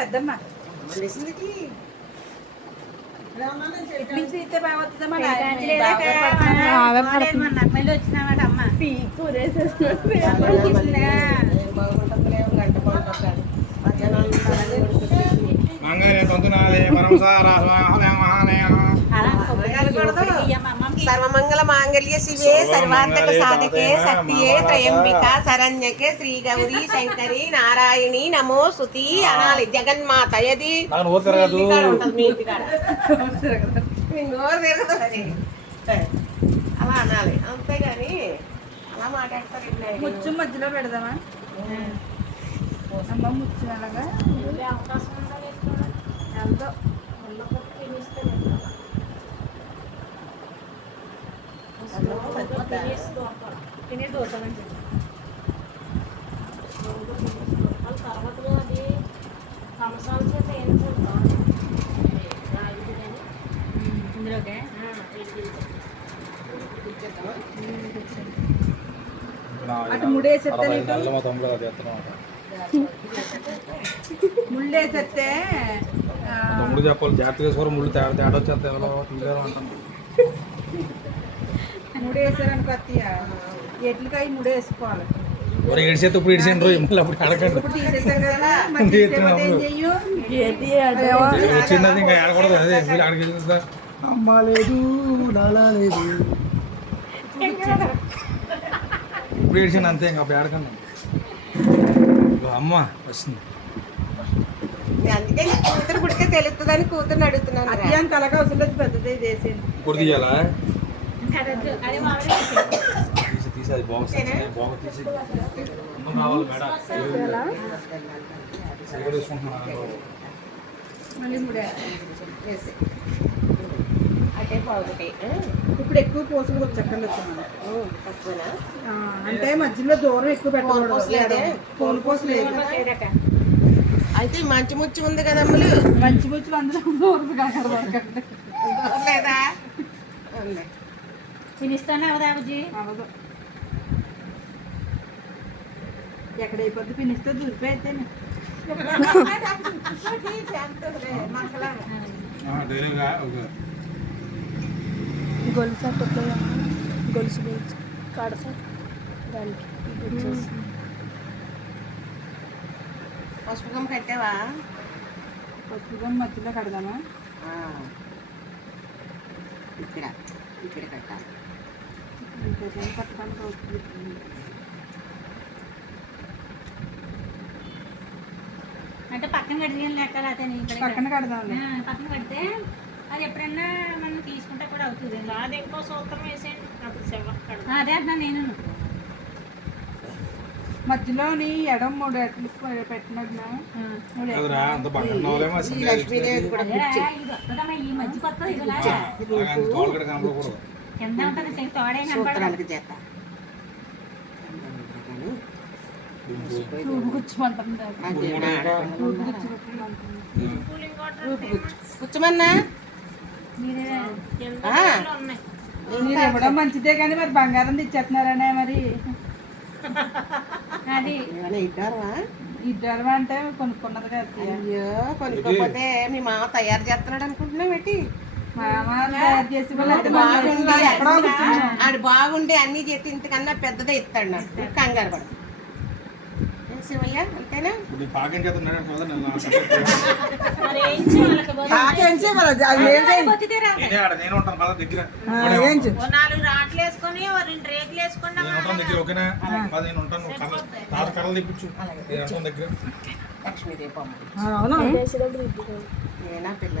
పెద్దమ్మ మళ్ళీ వచ్చినామాట అమ్మ సర్వమంగళ మాంగళ్య శివే సర్వార్థక సాధకే శక్తియే త్రయంబిక శరణ్యకే శ్రీ గౌరీ శంకరి నారాయణి నమో స్తుతి అనాలి జగన్మాత యది అలా అనాలి అంతేగాని అలా మాట్లాడతారు. ముచ్చు మధ్యలో పెడదామా అమ్మ ముచ్చు అలాగా ఇందులోకే అటు ముడేసేస్తే ముళ్ళేసేస్తే తమ్ముడు చెప్పాలి జాగ్రత్త చేసుకోరు ముళ్ళు తేడా తేడా వచ్చేస్తే ఎవరో తీయలేరు అంటాను. ముడేసారనుకో అత్తయ్య ఎట్లకాయ ముడేసుకోవాలి. ఎవరు ఏడిసేస్తే ఇప్పుడు ఏడిసాను రోజు మళ్ళీ అప్పుడు అడగండి ఇప్పుడు తీసేసారు కదా మరి తీసేపోతే ఏం చెయ్యు వచ్చింది ఇంకా ఆడకూడదు. అదే వీళ్ళు ఆడికి వెళ్ళిందా అమ్మ లేదు లాలా లేదు ఇప్పుడు ఏడిసాను అంతే ఇంకా అప్పుడు ఆడకన్నా అమ్మ వస్తుంది. అందుకే కూతురు పుడితే తెలుస్తుందని కూతురుని అడుగుతున్నాను. అత్తయ్య అంత అలాగా అవసరం లేదు పెద్దది చేసేది ఇప్పుడు తీయాలా అది తీసి అది బాగా బాగా తీసి రావాలి మేడం తీసుకుంటున్నాను. మళ్ళీ ముడే అటే బాగుంటాయి. ఇప్పుడు ఎక్కువ పోసులు వచ్చక్కర్లేదు తక్కువనా అంటే మధ్యలో దూరం ఎక్కువ పెట్టకూడదు. పూలు పోసు లేదు అయితే మంచి ముచ్చి ఉంది కదా అమ్ములు మంచి ముచ్చులు అందరూ దూరం లేదా తినిస్తానే అవదాబుజీ అవదు ఎక్కడ అయిపోద్ది పినిస్తే దూరిపోయితే గొలుసు అట్లా గొలుసు గొలుసు కడతా దానికి పసుపుకం పెట్టావా? పసుపుగా మధ్యలో కడదామా? ఇక్కడ ఇక్కడ కట్టాలి. పట్టుకొని అంటే పక్కన కడితే లెక్క లేకపోతే పక్కన కడదాం. పక్కన కడితే అది ఎప్పుడన్నా మనం తీసుకుంటే కూడా అవుతుంది. అది ఎక్కువ సూత్రం వేసేయండి అప్పుడు అదే అంటున్నా నేను మధ్యలోని ఎడం మూడు ఎట్లు పెట్టినట్టున్నా ఈ లక్ష్మీదేవి కూడా ఈ మధ్య కొత్త కింద ఉంటుంది తోడైన సూత్రాలకు చేస్తా. కూర్చోమన్నా మీరు ఇవ్వడం మంచిదే కానీ మరి బంగారం తెచ్చేస్తున్నారనే మరి అది ఇద్దరు అంటే కొనుక్కున్నది కదా. అయ్యో కొనుక్కోపోతే మీ మామ తయారు చేస్తున్నాడు అనుకుంటున్నావు పెట్టి ఆడు బాగుండి అన్ని చేతి ఇంతకన్నా పెద్దదే ఇస్తాడు నాకు కంగారు పడు శివయ్య అంతేనా? నాలుగు రాట్లు వేసుకొని రెండు రేకులు వేసుకున్నా లక్ష్మీదేవి అవును నేనా పిల్లలు